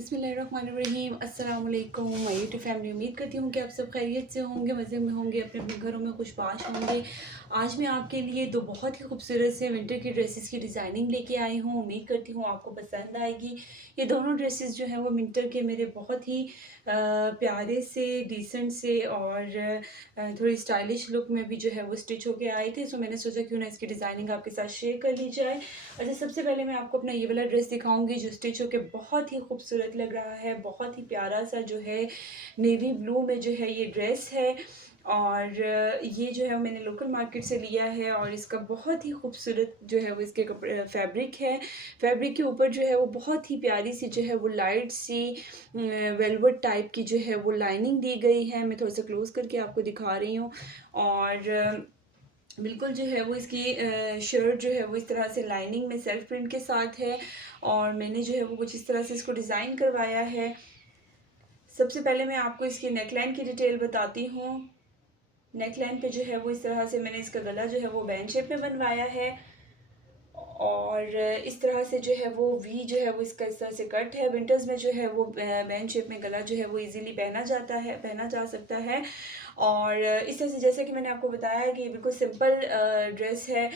बिस्मिल्लाहिर्रहमानिर्रहीम अस्सलाम वालेकुम माय यूट्यूब फैमिली। उम्मीद करती हूँ कि आप सब खैरियत से होंगे, मज़े में होंगे, अपने अपने घरों में खुशबाश होंगे। आज मैं आपके लिए दो बहुत ही खूबसूरत से विंटर की ड्रेसेस की डिज़ाइनिंग लेके आई हूँ। उम्मीद करती हूँ आपको पसंद आएगी। ये दोनों ड्रेसेस जो हैं वो विंटर के मेरे बहुत ही प्यारे से, डिसेंट से और थोड़ी स्टाइलिश लुक में भी जो है वो स्टिच होके आए थे। सो मैंने सोचा क्यों ना इसकी डिज़ाइनिंग आपके साथ शेयर कर ली जाए। अच्छा, सबसे पहले मैं आपको अपना ये वाला ड्रेस दिखाऊंगी जो स्टिच होके बहुत ही खूबसूरत लग रहा है। बहुत ही प्यारा सा जो है नेवी ब्लू में जो है ये ड्रेस है। और ये जो है मैंने लोकल मार्केट से लिया है और इसका बहुत ही खूबसूरत जो है वो इसके कपड़े फैब्रिक है। फैब्रिक के ऊपर जो है वो बहुत ही प्यारी सी जो है वो लाइट सी वेलवेट टाइप की जो है वो लाइनिंग दी गई है। मैं थोड़ा सा क्लोज करके आपको दिखा रही हूँ। और बिल्कुल जो है वो इसकी शर्ट जो है वो इस तरह से लाइनिंग में सेल्फ प्रिंट के साथ है। और मैंने जो है वो कुछ इस तरह से इसको डिज़ाइन करवाया है। सबसे पहले मैं आपको इसकी नेकलाइन की डिटेल बताती हूँ। नेकलाइन पे जो है वो इस तरह से मैंने इसका गला जो है वो बैन शेप में बनवाया है। और इस तरह से जो है वो वी जो है वो इसका इस तरह से कट है। विंटर्स में जो है वो बैन शेप में गला जो है वो इजीली पहना जा सकता है। और इस तरह से जैसे कि मैंने आपको बताया कि बिल्कुल सिंपल ड्रेस है।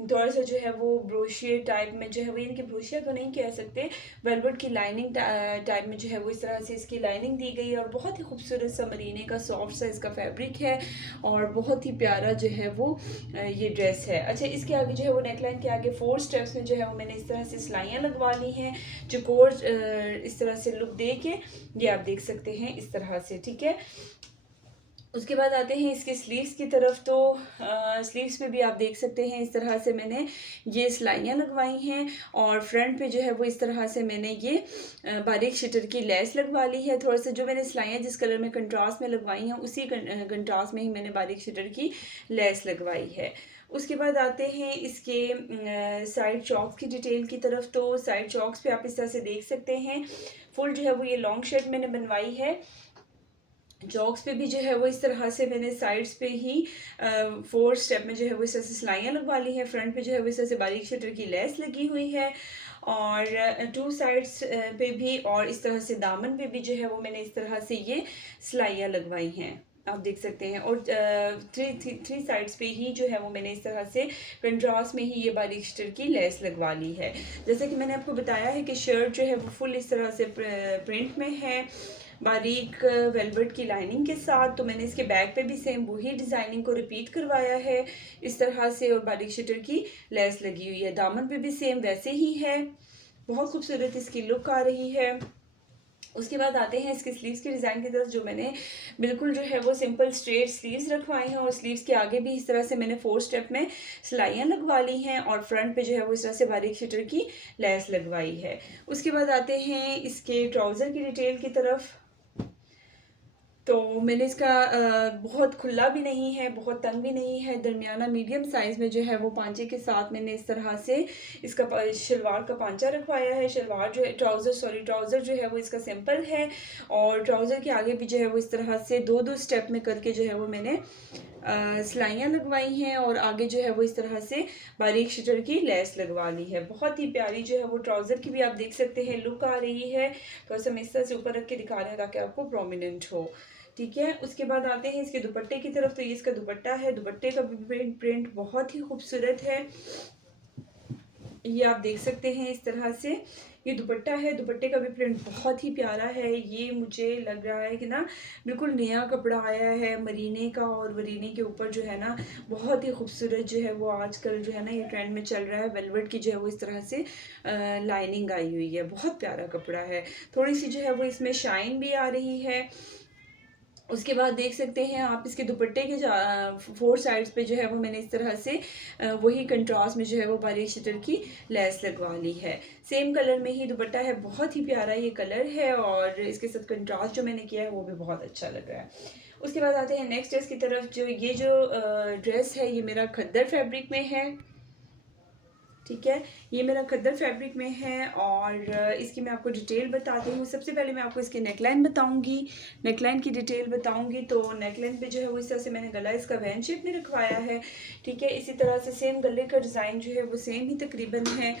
थोड़ा सा जो है वो ब्रोशिया टाइप में जो है वो, इनकी ब्रोशिया तो नहीं कह सकते, वेलवेट की लाइनिंग टाइप में जो है वो इस तरह से इसकी लाइनिंग दी गई है। और बहुत ही खूबसूरत सा मरीने का सॉफ्ट सा इसका फैब्रिक है और बहुत ही प्यारा जो है वो ये ड्रेस है। अच्छा, इसके आगे जो है वो नेकलाइन के आगे 4 स्टेप्स में जो है वो मैंने इस तरह से सिलाइयाँ लगवा ली हैं जो कोर इस तरह से लुक दे के ये आप देख सकते हैं इस तरह से। ठीक है, उसके बाद आते हैं इसके स्लीव्स की तरफ। तो स्लीव्स पे भी आप देख सकते हैं इस तरह से मैंने ये सिलाइयाँ लगवाई हैं। और फ्रंट पे जो है वो इस तरह से मैंने ये बारीक शटर की लेस लगवा ली है। थोड़ा सा जो मैंने सिलाइयाँ जिस कलर में कंट्रास्ट में लगवाई हैं उसी कंट्रास्ट में ही मैंने बारीक शटर की लेस लगवाई है। उसके बाद आते हैं इसके साइड चॉक्स की डिटेल की तरफ। तो साइड चॉक्स पे आप इस तरह से देख सकते हैं फुल जो है वो ये लॉन्ग शर्ट मैंने बनवाई है। जॉक्स पे भी जो है वो इस तरह से मैंने साइड्स पे ही 4 स्टेप में जो है वो इस तरह से सिलाइयाँ लगवा ली हैं। फ्रंट पे जो है वो इस तरह से बारीक शटर की लेस लगी हुई है। और 2 साइड्स पे भी और इस तरह से दामन पे भी जो है वो मैंने इस तरह से ये सिलाइयाँ लगवाई हैं, आप देख सकते हैं। और थ्री साइड्स पे ही जो है वो मैंने इस तरह से कंट्रास्ट में ही ये बारीक शटर की लेस लगवा ली है। जैसे कि मैंने आपको बताया है कि शर्ट जो है वो फुल इस तरह से प्रिंट में है बारीक वेलवेट की लाइनिंग के साथ। तो मैंने इसके बैक पे भी सेम वही डिज़ाइनिंग को रिपीट करवाया है इस तरह से और बारीक शटर की लेस लगी हुई है। दामन पे भी सेम वैसे ही है, बहुत खूबसूरत इसकी लुक आ रही है। उसके बाद आते हैं इसके स्लीव्स की डिज़ाइन की तरफ, जो मैंने बिल्कुल जो है वो सिंपल स्ट्रेट स्लीव्स रखवाई हैं। और स्लीव्स के आगे भी इस तरह से मैंने 4 स्टेप में सिलाइयाँ लगवा ली हैं और फ्रंट पे जो है वो इस तरह से बारीक शटर की लेस लगवाई है। उसके बाद आते हैं इसके ट्राउज़र की डिटेल की तरफ। तो मैंने इसका बहुत खुला भी नहीं है, बहुत तंग भी नहीं है, दरमियाना मीडियम साइज़ में जो है वो पांचे के साथ मैंने इस तरह से इसका शलवार का पांचा रखवाया है। शलवार जो है ट्राउज़र जो है वो इसका सिंपल है। और ट्राउज़र के आगे भी जो है वो इस तरह से 2-2 स्टेप में करके जो है वो मैंने सिलाइयाँ लगवाई हैं। और आगे जो है वो इस तरह से बारीक शटर की लेस लगवा ली है। बहुत ही प्यारी जो है वो ट्राउज़र की भी आप देख सकते हैं लुक आ रही है। थोड़ा सा मैं इस तरह से ऊपर रख के दिखा रहे हैं ताकि आपको प्रोमिनेंट हो। ठीक है, उसके बाद आते हैं इसके दुपट्टे की तरफ। तो ये इसका दुपट्टा है, दुपट्टे का प्रिंट बहुत ही खूबसूरत है, ये आप देख सकते हैं इस तरह से ये दुपट्टा है। दुपट्टे का भी प्रिंट बहुत ही प्यारा है। ये मुझे लग रहा है कि ना बिल्कुल नया कपड़ा आया है मरीने का। और मरीने के ऊपर जो है ना बहुत ही खूबसूरत जो है वो आजकल जो है ना ये ट्रेंड में चल रहा है, वेलवेट की जो है वो इस तरह से लाइनिंग आई हुई है। बहुत प्यारा कपड़ा है, थोड़ी सी जो है वो इसमें शाइन भी आ रही है। उसके बाद देख सकते हैं आप इसके दुपट्टे के 4 साइड्स पे जो है वो मैंने इस तरह से वही कंट्रास्ट में जो है वो बारीक शटर की लेस लगवा ली है। सेम कलर में ही दुपट्टा है, बहुत ही प्यारा ये कलर है और इसके साथ कंट्रास्ट जो मैंने किया है वो भी बहुत अच्छा लग रहा है। उसके बाद आते हैं नेक्स्ट ड्रेस की तरफ। जो ये जो ड्रेस है ये मेरा खद्दर फैब्रिक में है। ठीक है, ये मेरा खद्दर फैब्रिक में है और इसकी मैं आपको डिटेल बताती हूँ। सबसे पहले मैं आपको इसकी नेकलाइन बताऊंगी, नेकलाइन की डिटेल बताऊंगी। तो नेकलाइन पे जो है वो इस तरह से मैंने गला इसका वैन शेप में रखवाया है। ठीक है, इसी तरह से सेम गले का डिज़ाइन जो है वो सेम ही तकरीबन है।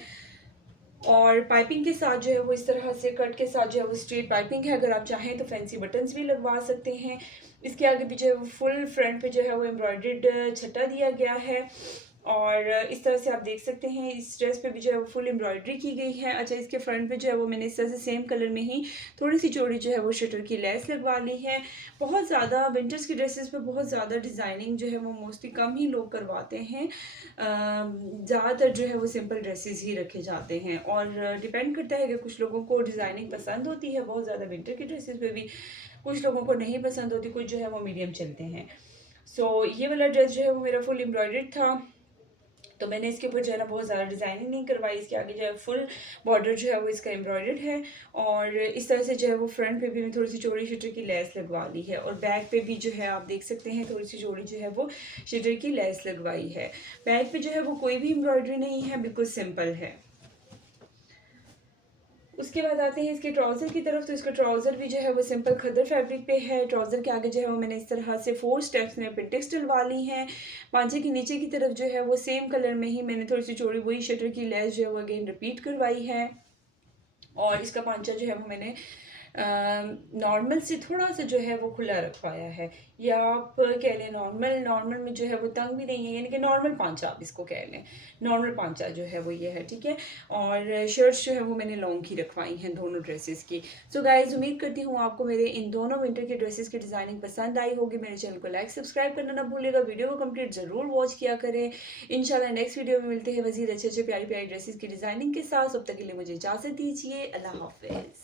और पाइपिंग के साथ जो है वो इस तरह से कट के साथ जो है वो स्ट्रेट पाइपिंग है। अगर आप चाहें तो फैंसी बटन्स भी लगवा सकते हैं। इसके आगे भी जो है वो फुल फ्रंट पे जो है वो एम्ब्रॉयडर्ड छट्टा दिया गया है और इस तरह से आप देख सकते हैं इस ड्रेस पे भी जो है वो फुल एम्ब्रॉयडरी की गई है। अच्छा, इसके फ्रंट पे जो है वो मैंने इस तरह से सेम कलर में ही थोड़ी सी चौड़ी जो है वो शटर की लेस लगवा ली है। बहुत ज़्यादा विंटर्स की ड्रेसेस पे बहुत ज़्यादा डिज़ाइनिंग जो है वो मोस्टली कम ही लोग करवाते हैं। ज़्यादातर जो है वो सिंपल ड्रेसेस ही रखे जाते हैं और डिपेंड करता है कि कुछ लोगों को डिज़ाइनिंग पसंद होती है बहुत ज़्यादा विंटर की ड्रेसेस पे भी, कुछ लोगों को नहीं पसंद होती, कुछ जो है वो मीडियम चलते हैं। सो ये वाला ड्रेस जो है वो मेरा फुल एम्ब्रॉयडर्ड था, तो मैंने इसके ऊपर जो है ना बहुत ज़्यादा डिज़ाइनिंग नहीं करवाई। इसके आगे जो है फुल बॉर्डर जो है वो इसका एम्ब्रॉयडर्ड है और इस तरह से जो है वो फ्रंट पे भी मैंने थोड़ी सी चौड़ी शटर की लेस लगवा ली है और बैक पे भी जो है आप देख सकते हैं थोड़ी सी चौड़ी जो है वो शटर की लेस लगवाई है। बैक पे जो है वो कोई भी एम्ब्रॉयडरी नहीं है, बिल्कुल सिंपल है। उसके बाद आते हैं इसके ट्राउज़र की तरफ। तो इसका ट्राउज़र भी जो है वो सिंपल खद्दर फैब्रिक पे है। ट्राउज़र के आगे जो है वो मैंने इस तरह से 4 स्टेप्स में पिंटेक्स डलवा ली हैं। पांचे के नीचे की तरफ जो है वो सेम कलर में ही मैंने थोड़ी सी चौड़ी वही शटर की लेस जो है वो अगेन रिपीट करवाई है और इसका पांचा जो है वो मैंने नॉर्मल से थोड़ा सा जो है वो खुला रखवाया है, या आप कह लें नॉर्मल। नॉर्मल में जो है वो तंग भी नहीं है, यानी कि नॉर्मल पांचा आप इसको कह लें। नॉर्मल पांचा जो है वो ये है, ठीक है। और शर्ट्स जो है वो मैंने लॉन्ग की रखवाई हैं दोनों ड्रेसेस की। सो गाइज, उम्मीद करती हूँ आपको मेरे इन दोनों विंटर के ड्रेसेस की डिज़ाइनिंग पसंद आई होगी। मेरे चैनल को लाइक सब्सक्राइब करना ना भूलिएगा, वीडियो को कंप्लीट ज़रूर वॉच किया करें। इंशाल्लाह नेक्स्ट वीडियो में मिलते हैं मज़ीद अच्छे अच्छे प्यारी प्यारी ड्रेसेस की डिज़ाइनिंग के साथ। तब तक के लिए मुझे इजाज़त दीजिए। अल्लाह हाफिज़।